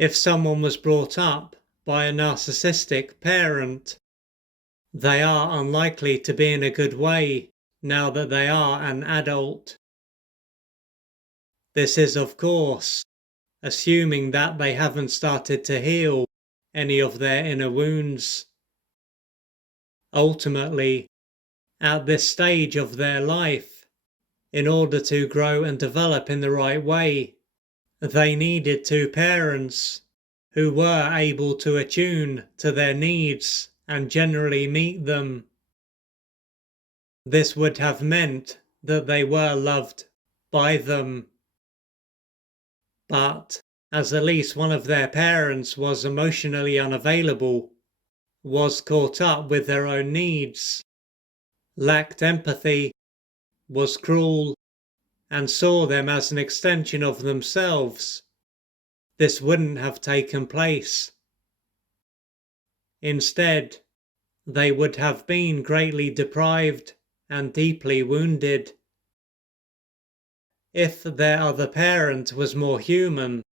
If someone was brought up by a narcissistic parent, they are unlikely to be in a good way now that they are an adult. This is, of course, assuming that they haven't started to heal any of their inner wounds. Ultimately, at this stage of their life, in order to grow and develop in the right way, they needed two parents who were able to attune to their needs and generally meet them. This would have meant that they were loved by them. But as at least one of their parents was emotionally unavailable, was caught up with their own needs, lacked empathy, was cruel, and saw them as an extension of themselves, this wouldn't have taken place. Instead, they would have been greatly deprived and deeply wounded. If their other parent was more human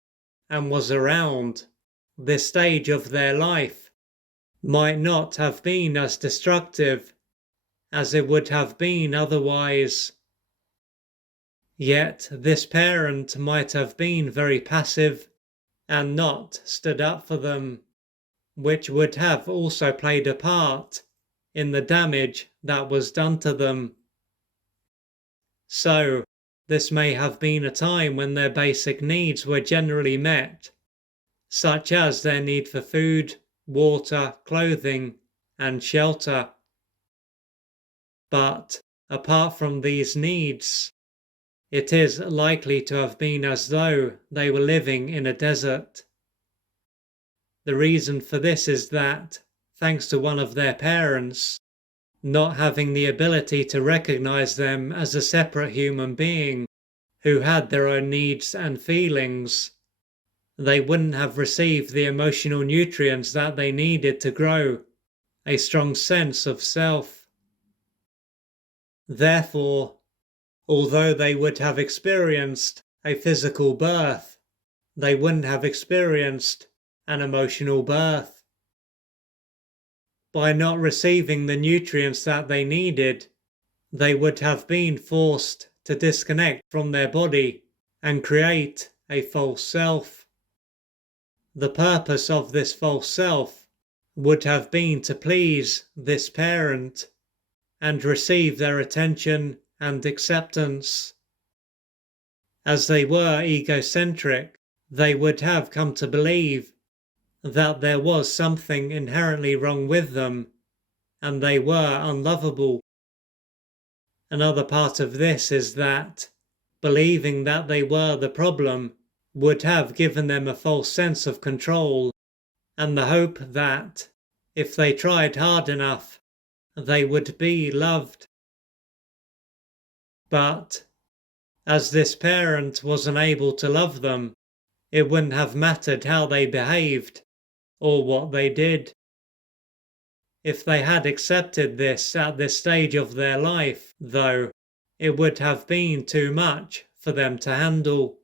and was around, this stage of their life might not have been as destructive as it would have been otherwise. Yet this parent might have been very passive and not stood up for them, which would have also played a part in the damage that was done to them. So, this may have been a time when their basic needs were generally met, such as their need for food, water, clothing, and shelter. But apart from these needs, it is likely to have been as though they were living in a desert. The reason for this is that, thanks to one of their parents not having the ability to recognize them as a separate human being who had their own needs and feelings, they wouldn't have received the emotional nutrients that they needed to grow a strong sense of self. Therefore, although they would have experienced a physical birth, they wouldn't have experienced an emotional birth. By not receiving the nutrients that they needed, they would have been forced to disconnect from their body and create a false self. The purpose of this false self would have been to please this parent and receive their attention and acceptance. As they were egocentric, they would have come to believe that there was something inherently wrong with them, and they were unlovable. Another part of this is that believing that they were the problem would have given them a false sense of control, and the hope that, if they tried hard enough, they would be loved. But, as this parent was unable to love them, it wouldn't have mattered how they behaved or what they did. If they had accepted this at this stage of their life, though, it would have been too much for them to handle.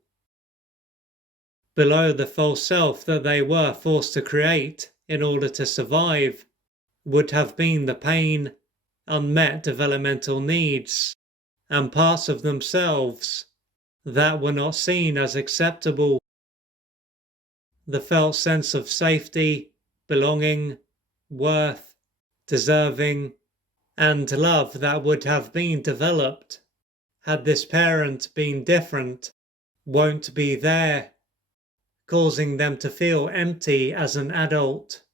Below the false self that they were forced to create in order to survive would have been the pain, unmet developmental needs, and parts of themselves that were not seen as acceptable. The felt sense of safety, belonging, worth, deserving, and love that would have been developed had this parent been different won't be there, causing them to feel empty as an adult.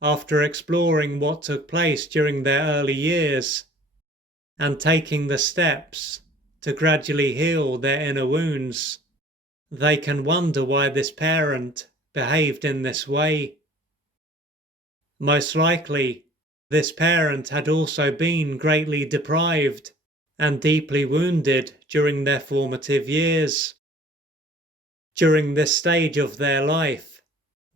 After exploring what took place during their early years and taking the steps to gradually heal their inner wounds, they can wonder why this parent behaved in this way. Most likely, this parent had also been greatly deprived and deeply wounded during their formative years. During this stage of their life,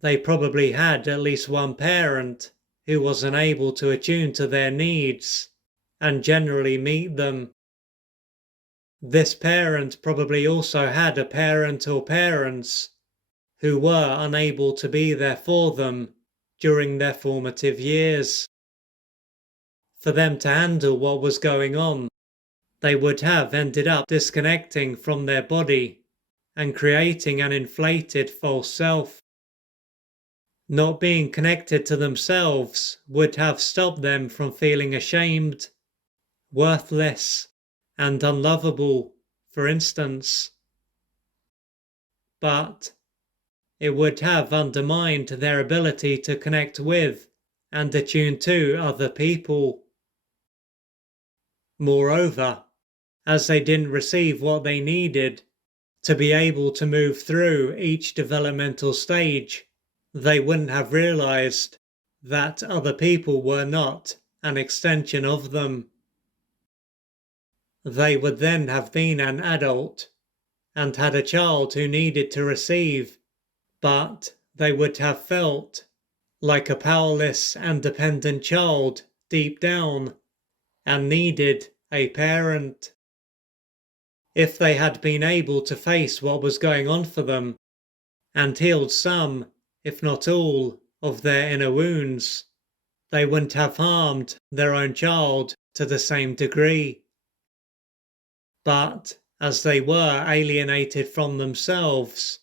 they probably had at least one parent who was unable to attune to their needs and generally meet them. This parent probably also had a parent or parents who were unable to be there for them during their formative years. For them to handle what was going on, they would have ended up disconnecting from their body and creating an inflated false self. Not being connected to themselves would have stopped them from feeling ashamed, worthless, and unlovable, for instance. But it would have undermined their ability to connect with and attune to other people. Moreover, as they didn't receive what they needed to be able to move through each developmental stage, they wouldn't have realized that other people were not an extension of them. They would then have been an adult and had a child who needed to receive, but they would have felt like a powerless and dependent child deep down and needed a parent. If they had been able to face what was going on for them and healed some, if not all, of their inner wounds, they wouldn't have harmed their own child to the same degree. But as they were alienated from themselves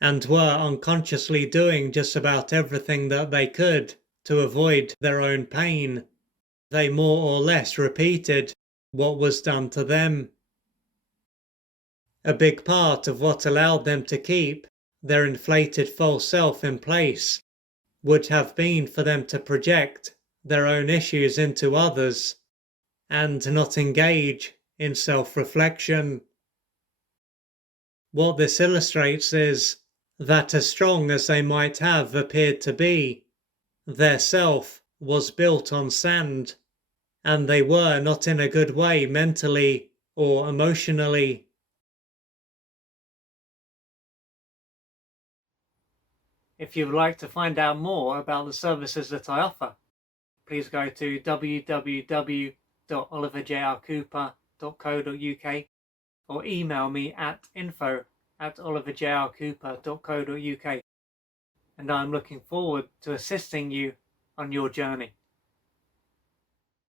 and were unconsciously doing just about everything that they could to avoid their own pain, they more or less repeated what was done to them. A big part of what allowed them to keep their inflated false self in place would have been for them to project their own issues into others and not engage in self-reflection. What this illustrates is that as strong as they might have appeared to be, their self was built on sand, and they were not in a good way mentally or emotionally. If you would like to find out more about the services that I offer, please go to www.oliverjrcooper.co.uk or email me at info@oliverjrcooper.co.uk, and I'm looking forward to assisting you on your journey.